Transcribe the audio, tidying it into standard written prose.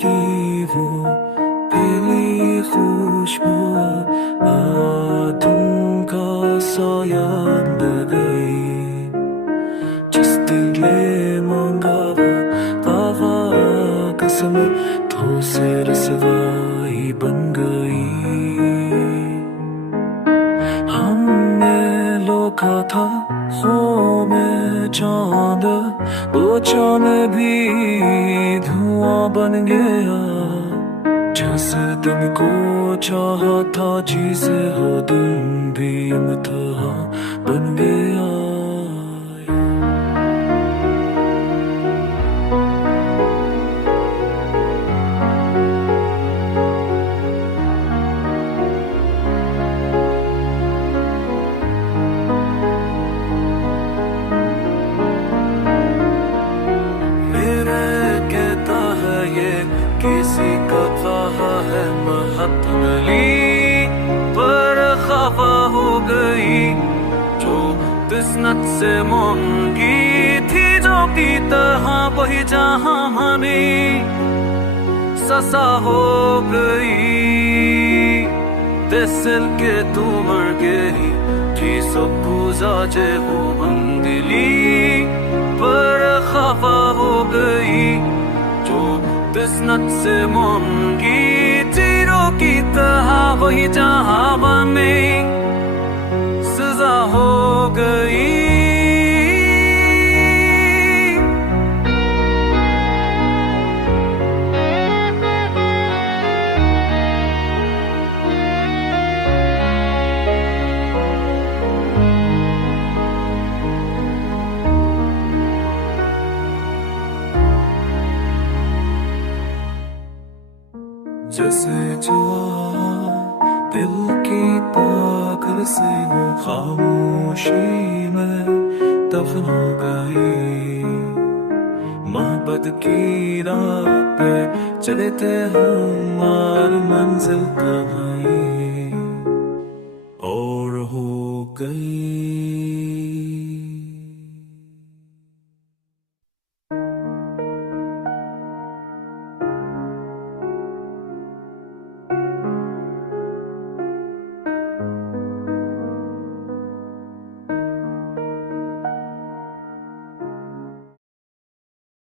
की वो पहली खुशबू तुम का साया बन गई। जिस दिल ने मांगा वो पावा कसम तो से रसवाई बन गई। हमने लोका था हो में चांद, वो चांद भी धुआं बन गया। जैसे तुमको चाहा था जिसे हो तुम भी इम्तिहान बन गया। किसी का चाहा है महत्मली पर खफा हो गई। जो किस्मत से मांगी थी जो की तरह वही जहां हमें ससा हो गई। दिल के तू मर गई जी सब पूजा जे हो मंगली पर खफा हो गई। जो किस्मत से मांगी तीरों की तरह वही जहां में सजा हो गई। जैसे जुआ दिल की पागल से वो खामोशी में दफन हो गई। मोहब्बत की राह पे चलते हम और मंजिल कब आई।